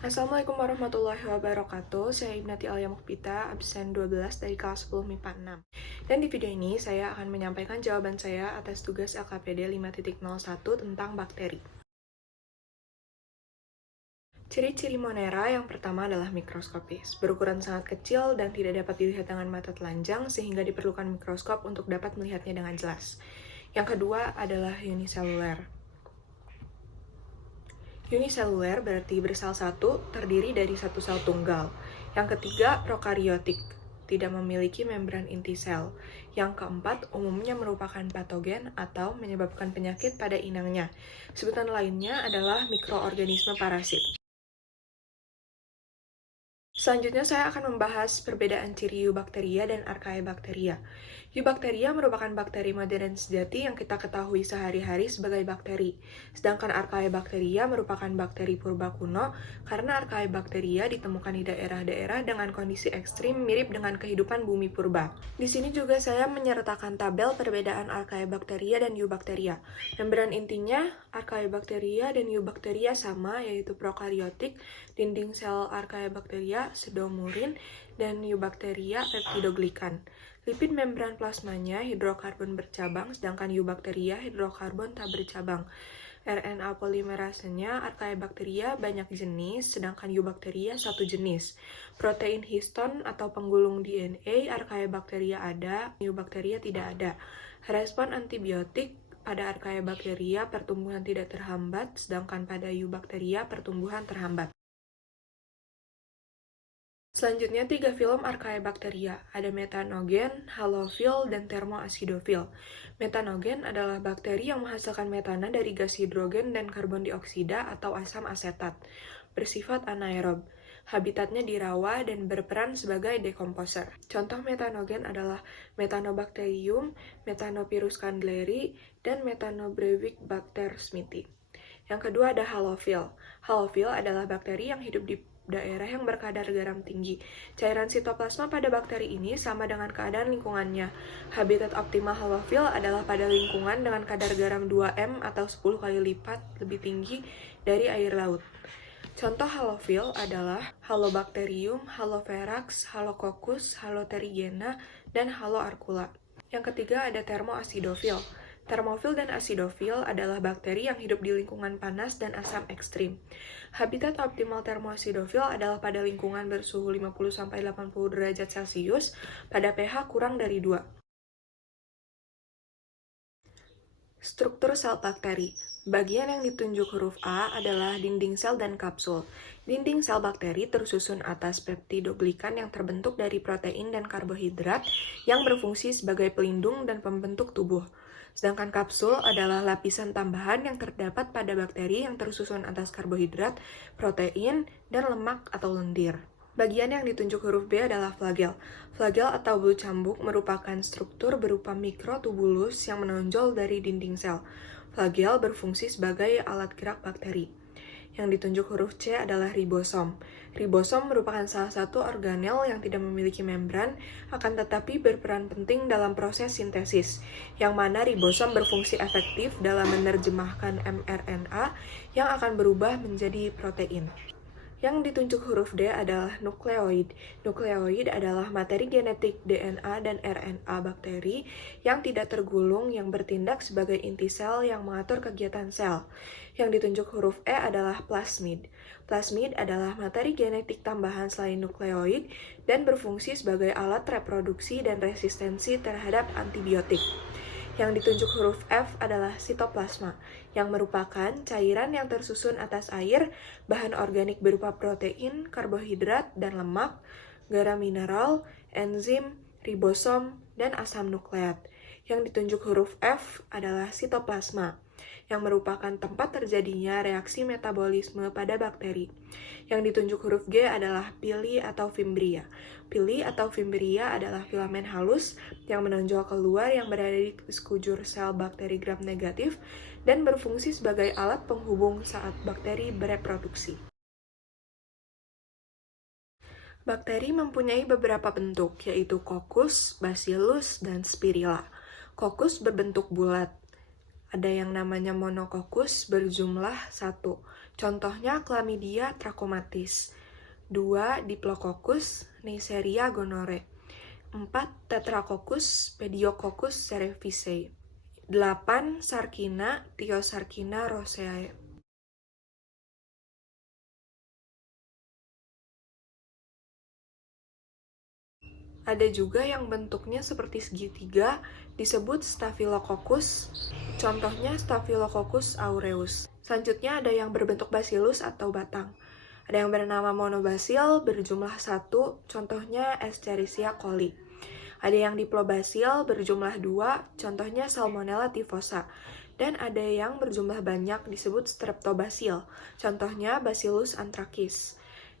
Assalamualaikum warahmatullahi wabarakatuh. Saya Ibnati Alia Mukbita, absen 12 dari kelas 10 MIPA 6. Dan di video ini saya akan menyampaikan jawaban saya atas tugas LKPD 5.01 tentang bakteri. Ciri-ciri Monera yang pertama adalah mikroskopis, berukuran sangat kecil dan tidak dapat dilihat dengan mata telanjang sehingga diperlukan mikroskop untuk dapat melihatnya dengan jelas. Yang kedua adalah uniseluler. Uniseluler berarti bersel satu, terdiri dari satu sel tunggal. Yang ketiga, prokariotik, tidak memiliki membran inti sel. Yang keempat, umumnya merupakan patogen atau menyebabkan penyakit pada inangnya. Sebutan lainnya adalah mikroorganisme parasit. Selanjutnya saya akan membahas perbedaan ciri Eubacteria dan Archaebacteria. Eubacteria merupakan bakteri modern sejati yang kita ketahui sehari-hari sebagai bakteri. Sedangkan Archaebacteria merupakan bakteri purba kuno karena Archaebacteria ditemukan di daerah-daerah dengan kondisi ekstrim mirip dengan kehidupan bumi purba. Di sini juga saya menyertakan tabel perbedaan Archaebacteria dan Eubacteria. Membran intinya Archaebacteria dan Eubacteria sama, yaitu prokariotik, dinding sel Archaebacteria pseudomurin, dan Eubacteria peptidoglikan. Lipid membran plasmanya hidrokarbon bercabang, sedangkan Eubacteria hidrokarbon tak bercabang. RNA polimerasenya Archaebacteria banyak jenis, sedangkan Eubacteria satu jenis. Protein histon atau penggulung DNA Archaebacteria ada, Eubacteria tidak ada. Respon antibiotik pada Archaebacteria pertumbuhan tidak terhambat, sedangkan pada Eubacteria pertumbuhan terhambat. Selanjutnya, 3 film Archaebacteria. Ada metanogen, halofil, dan termoasidofil. Metanogen adalah bakteri yang menghasilkan metana dari gas hidrogen dan karbon dioksida atau asam asetat. Bersifat anaerob. Habitatnya di rawa dan berperan sebagai dekomposer. Contoh metanogen adalah Methanobacterium, Methanopyrus candleri, dan Methanobrevikbacter smithii. Yang kedua ada halofil. Halofil adalah bakteri yang hidup di daerah yang berkadar garam tinggi. Cairan sitoplasma pada bakteri ini sama dengan keadaan lingkungannya. Habitat optimal halofil adalah pada lingkungan dengan kadar garam 2M atau 10 kali lipat lebih tinggi dari air laut. Contoh halofil adalah Halobacterium, Haloverax, Halococcus, Haloterigena, dan Haloarcula. Yang ketiga ada termoasidofil. Termofil dan asidofil adalah bakteri yang hidup di lingkungan panas dan asam ekstrim. Habitat optimal termoasidofil adalah pada lingkungan bersuhu 50-80 derajat Celcius pada pH kurang dari 2. Struktur sel bakteri. Bagian yang ditunjuk huruf A adalah dinding sel dan kapsul. Dinding sel bakteri tersusun atas peptidoglikan yang terbentuk dari protein dan karbohidrat yang berfungsi sebagai pelindung dan pembentuk tubuh. Sedangkan kapsul adalah lapisan tambahan yang terdapat pada bakteri yang tersusun atas karbohidrat, protein, dan lemak atau lendir. Bagian yang ditunjuk huruf B adalah flagel. Flagel atau bulu cambuk merupakan struktur berupa mikrotubulus yang menonjol dari dinding sel. Flagel berfungsi sebagai alat gerak bakteri. Yang ditunjuk huruf C adalah ribosom. Ribosom merupakan salah satu organel yang tidak memiliki membran, akan tetapi berperan penting dalam proses sintesis, yang mana ribosom berfungsi efektif dalam menerjemahkan mRNA yang akan berubah menjadi protein. Yang ditunjuk huruf D adalah nukleoid. Nukleoid adalah materi genetik DNA dan RNA bakteri yang tidak tergulung yang bertindak sebagai inti sel yang mengatur kegiatan sel. Yang ditunjuk huruf E adalah plasmid. Plasmid adalah materi genetik tambahan selain nukleoid dan berfungsi sebagai alat reproduksi dan resistensi terhadap antibiotik. Yang ditunjuk huruf F adalah sitoplasma, yang merupakan cairan yang tersusun atas air, bahan organik berupa protein, karbohidrat, dan lemak, garam mineral, enzim, ribosom, dan asam nukleat. Yang ditunjuk huruf F adalah sitoplasma, yang merupakan tempat terjadinya reaksi metabolisme pada bakteri. Yang ditunjuk huruf G adalah pili atau fimbria. Pili atau fimbria adalah filamen halus yang menonjol keluar yang berada di sekujur sel bakteri gram negatif dan berfungsi sebagai alat penghubung saat bakteri bereproduksi. Bakteri mempunyai beberapa bentuk, yaitu kokus, bacillus, dan spirilla. Kokus berbentuk bulat. Ada yang namanya monokokus berjumlah 1. Contohnya Chlamydia trachomatis. 2. Diplococcus, Neisseria gonorrhoeae. 4. Tetracoccus, Pediococcus cerevisiae. 8. Sarkina, Thiosarcina roseae. Ada juga yang bentuknya seperti segitiga, disebut Staphylococcus. Contohnya Staphylococcus aureus. Selanjutnya ada yang berbentuk bacillus atau batang. Ada yang bernama monobacil berjumlah 1, contohnya Escherichia coli. Ada yang diplobacil berjumlah 2, contohnya Salmonella typhosa. Dan ada yang berjumlah banyak disebut streptobacil, contohnya Bacillus anthracis.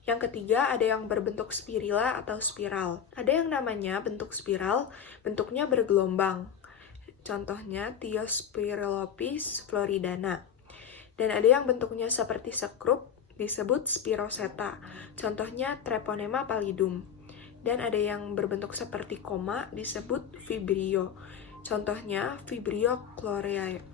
Yang ketiga, ada yang berbentuk spirila atau spiral. Ada yang namanya bentuk spiral, bentuknya bergelombang. Contohnya Thiospirillopis floridana. Dan ada yang bentuknya seperti sekrup, disebut Spiroseta. Contohnya Treponema pallidum. Dan ada yang berbentuk seperti koma, disebut Vibrio. Contohnya Vibrio chloreae.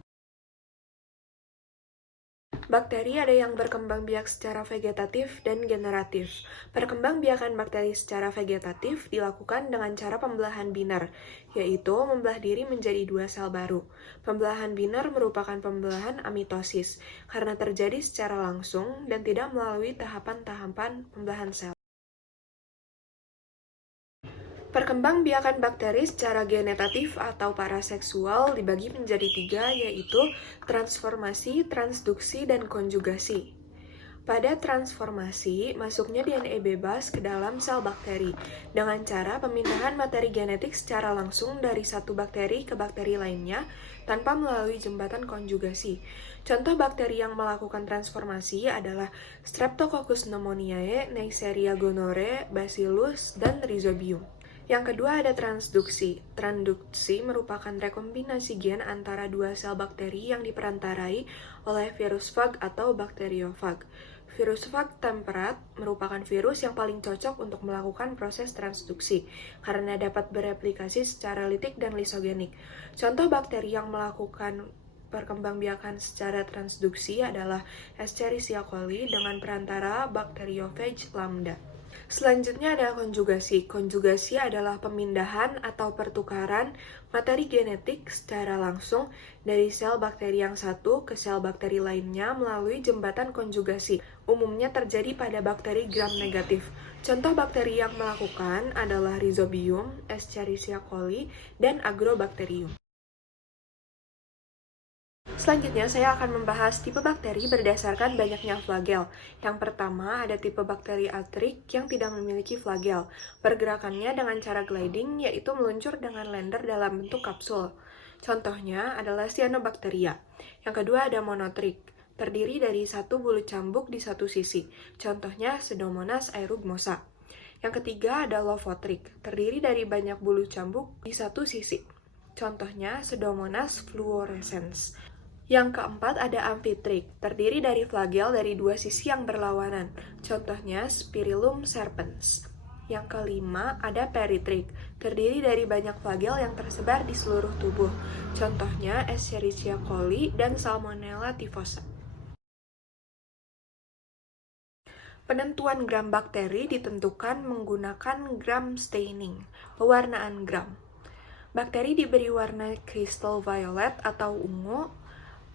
Bakteri ada yang berkembang biak secara vegetatif dan generatif. Perkembangbiakan bakteri secara vegetatif dilakukan dengan cara pembelahan binar, yaitu membelah diri menjadi 2 sel baru. Pembelahan binar merupakan pembelahan amitosis, karena terjadi secara langsung dan tidak melalui tahapan-tahapan pembelahan sel. Perkembangbiakan bakteri secara genetatif atau paraseksual dibagi menjadi 3, yaitu transformasi, transduksi, dan konjugasi. Pada transformasi, masuknya DNA bebas ke dalam sel bakteri dengan cara pemindahan materi genetik secara langsung dari satu bakteri ke bakteri lainnya tanpa melalui jembatan konjugasi. Contoh bakteri yang melakukan transformasi adalah Streptococcus pneumoniae, Neisseria gonorrhoeae, Bacillus, dan Rhizobium. Yang kedua ada transduksi. Transduksi merupakan rekombinasi gen antara 2 sel bakteri yang diperantarai oleh virus fag atau bakteriofag. Virus fag temperat merupakan virus yang paling cocok untuk melakukan proses transduksi karena dapat bereplikasi secara litik dan lisogenik. Contoh bakteri yang melakukan perkembangbiakan secara transduksi adalah Escherichia coli dengan perantara Bacteriophage lambda. Selanjutnya ada konjugasi. Konjugasi adalah pemindahan atau pertukaran materi genetik secara langsung dari sel bakteri yang satu ke sel bakteri lainnya melalui jembatan konjugasi. Umumnya terjadi pada bakteri gram negatif. Contoh bakteri yang melakukan adalah Rhizobium, Escherichia coli, dan Agrobacterium. Selanjutnya, saya akan membahas tipe bakteri berdasarkan banyaknya flagel. Yang pertama, ada tipe bakteri atrik yang tidak memiliki flagel. Pergerakannya dengan cara gliding, yaitu meluncur dengan lander dalam bentuk kapsul. Contohnya adalah Cyanobacteria. Yang kedua ada monotrik, terdiri dari satu bulu cambuk di satu sisi. Contohnya Pseudomonas aerugmosa. Yang ketiga ada Lophotrik, terdiri dari banyak bulu cambuk di satu sisi. Contohnya Pseudomonas fluorescens. Yang keempat ada amfitrik, terdiri dari flagel dari 2 sisi yang berlawanan. Contohnya Spirillum serpens. Yang kelima ada peritrik, terdiri dari banyak flagel yang tersebar di seluruh tubuh. Contohnya Escherichia coli dan Salmonella typhosa. Penentuan gram bakteri ditentukan menggunakan gram staining, pewarnaan gram. Bakteri diberi warna crystal violet atau ungu.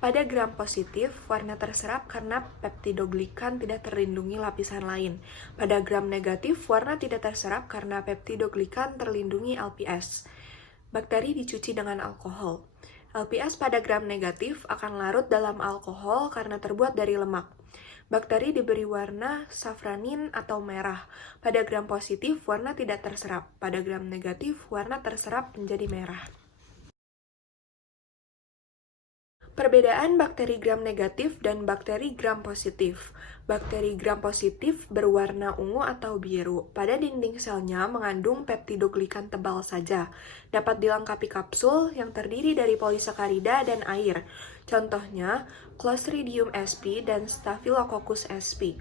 Pada gram positif, warna terserap karena peptidoglikan tidak terlindungi lapisan lain. Pada gram negatif, warna tidak terserap karena peptidoglikan terlindungi LPS. Bakteri dicuci dengan alkohol. LPS pada gram negatif akan larut dalam alkohol karena terbuat dari lemak. Bakteri diberi warna safranin atau merah. Pada gram positif, warna tidak terserap. Pada gram negatif, warna terserap menjadi merah. Perbedaan bakteri gram negatif dan bakteri gram positif. Bakteri gram positif berwarna ungu atau biru. Pada dinding selnya mengandung peptidoglikan tebal saja. Dapat dilengkapi kapsul yang terdiri dari polisakarida dan air. Contohnya Clostridium sp dan Staphylococcus sp.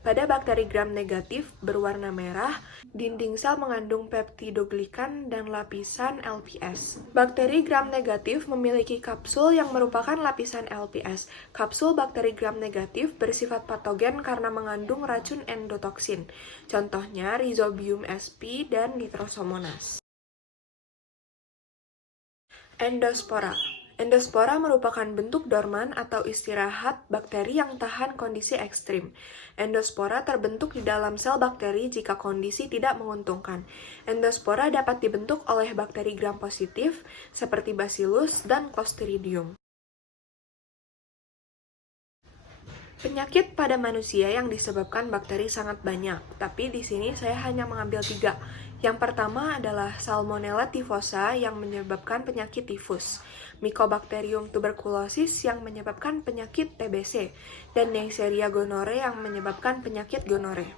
Pada bakteri gram negatif berwarna merah, dinding sel mengandung peptidoglikan dan lapisan LPS. Bakteri gram negatif memiliki kapsul yang merupakan lapisan LPS. Kapsul bakteri gram negatif bersifat patogen karena mengandung racun endotoksin. Contohnya Rhizobium sp dan Nitrosomonas. Endospora. Endospora merupakan bentuk dorman atau istirahat bakteri yang tahan kondisi ekstrim. Endospora terbentuk di dalam sel bakteri jika kondisi tidak menguntungkan. Endospora dapat dibentuk oleh bakteri gram positif seperti Bacillus dan Clostridium. Penyakit pada manusia yang disebabkan bakteri sangat banyak, tapi di sini saya hanya mengambil 3. Yang pertama adalah Salmonella typhosa yang menyebabkan penyakit tifus, Mycobacterium tuberculosis yang menyebabkan penyakit TBC, dan Neisseria gonorrhoeae yang menyebabkan penyakit gonorrhea.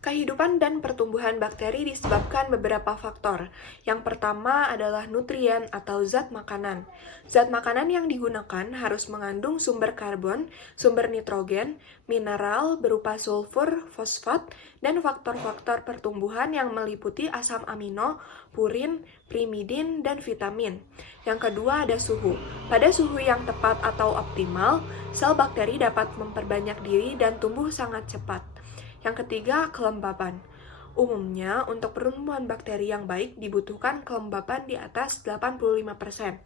Kehidupan dan pertumbuhan bakteri disebabkan beberapa faktor. Yang pertama adalah nutrien atau zat makanan. Zat makanan yang digunakan harus mengandung sumber karbon, sumber nitrogen, mineral berupa sulfur, fosfat, dan faktor-faktor pertumbuhan yang meliputi asam amino, purin, primidin, dan vitamin. Yang kedua ada suhu. Pada suhu yang tepat atau optimal, sel bakteri dapat memperbanyak diri dan tumbuh sangat cepat. Yang ketiga, kelembapan. Umumnya, untuk pertumbuhan bakteri yang baik dibutuhkan kelembapan di atas 85%.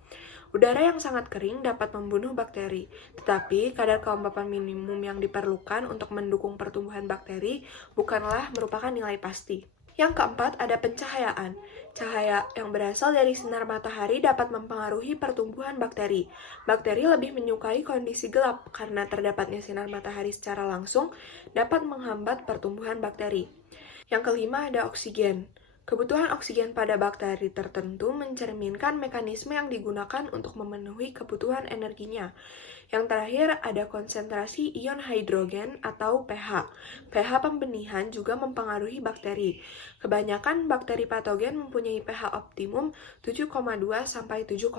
Udara yang sangat kering dapat membunuh bakteri, tetapi kadar kelembapan minimum yang diperlukan untuk mendukung pertumbuhan bakteri bukanlah merupakan nilai pasti. Yang keempat, ada pencahayaan. Cahaya yang berasal dari sinar matahari dapat mempengaruhi pertumbuhan bakteri. Bakteri lebih menyukai kondisi gelap karena terdapatnya sinar matahari secara langsung dapat menghambat pertumbuhan bakteri. Yang kelima, ada oksigen. Kebutuhan oksigen pada bakteri tertentu mencerminkan mekanisme yang digunakan untuk memenuhi kebutuhan energinya. Yang terakhir, ada konsentrasi ion hidrogen atau pH. pH pembenihan juga mempengaruhi bakteri. Kebanyakan bakteri patogen mempunyai pH optimum 7,2 sampai 7,6.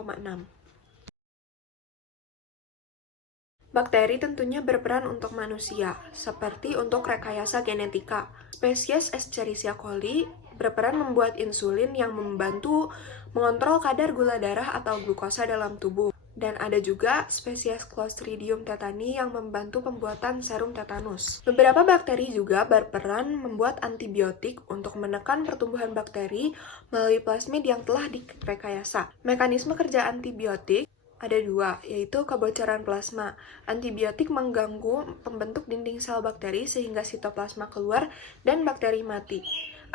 Bakteri tentunya berperan untuk manusia, seperti untuk rekayasa genetika. Spesies Escherichia coli berperan membuat insulin yang membantu mengontrol kadar gula darah atau glukosa dalam tubuh. Dan ada juga spesies Clostridium tetani yang membantu pembuatan serum tetanus. Beberapa bakteri juga berperan membuat antibiotik untuk menekan pertumbuhan bakteri melalui plasmid yang telah direkayasa. Mekanisme kerja antibiotik ada 2, yaitu kebocoran plasma. Antibiotik mengganggu pembentuk dinding sel bakteri sehingga sitoplasma keluar dan bakteri mati,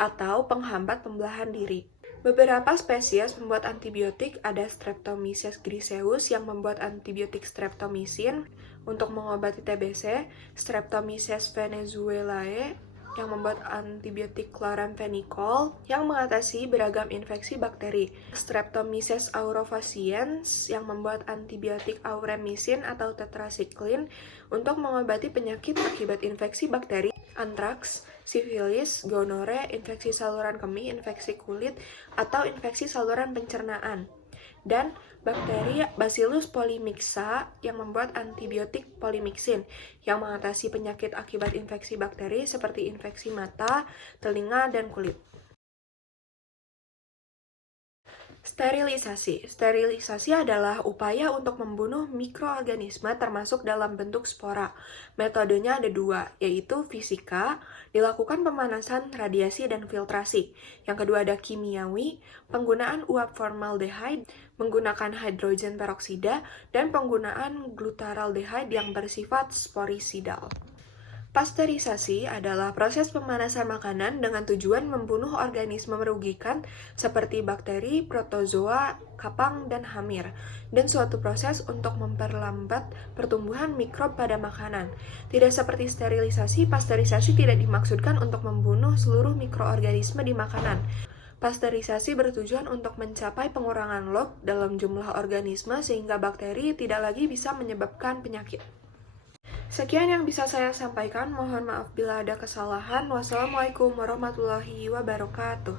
atau penghambat pembelahan diri. Beberapa spesies pembuat antibiotik ada Streptomyces griseus yang membuat antibiotik streptomycin untuk mengobati TBC, Streptomyces venezuelae yang membuat antibiotik chloramphenicol yang mengatasi beragam infeksi bakteri, Streptomyces aureofaciens yang membuat antibiotik auremycin atau tetracycline untuk mengobati penyakit akibat infeksi bakteri, antraks, sifilis, gonorrea, infeksi saluran kemih, infeksi kulit, atau infeksi saluran pencernaan. Dan bakteri Bacillus polymixa yang membuat antibiotik polymyxin yang mengatasi penyakit akibat infeksi bakteri seperti infeksi mata, telinga, dan kulit. Sterilisasi. Sterilisasi adalah upaya untuk membunuh mikroorganisme termasuk dalam bentuk spora. Metodenya ada 2, yaitu fisika, dilakukan pemanasan, radiasi, dan filtrasi. Yang kedua ada kimiawi, penggunaan uap formaldehyde, menggunakan hidrogen peroksida, dan penggunaan glutaraldehyde yang bersifat sporicidal. Pasteurisasi adalah proses pemanasan makanan dengan tujuan membunuh organisme merugikan seperti bakteri, protozoa, kapang, dan hamir, dan suatu proses untuk memperlambat pertumbuhan mikrob pada makanan. Tidak seperti sterilisasi, pasteurisasi tidak dimaksudkan untuk membunuh seluruh mikroorganisme di makanan. Pasteurisasi bertujuan untuk mencapai pengurangan log dalam jumlah organisme sehingga bakteri tidak lagi bisa menyebabkan penyakit. Sekian yang bisa saya sampaikan, mohon maaf bila ada kesalahan. Wassalamualaikum warahmatullahi wabarakatuh.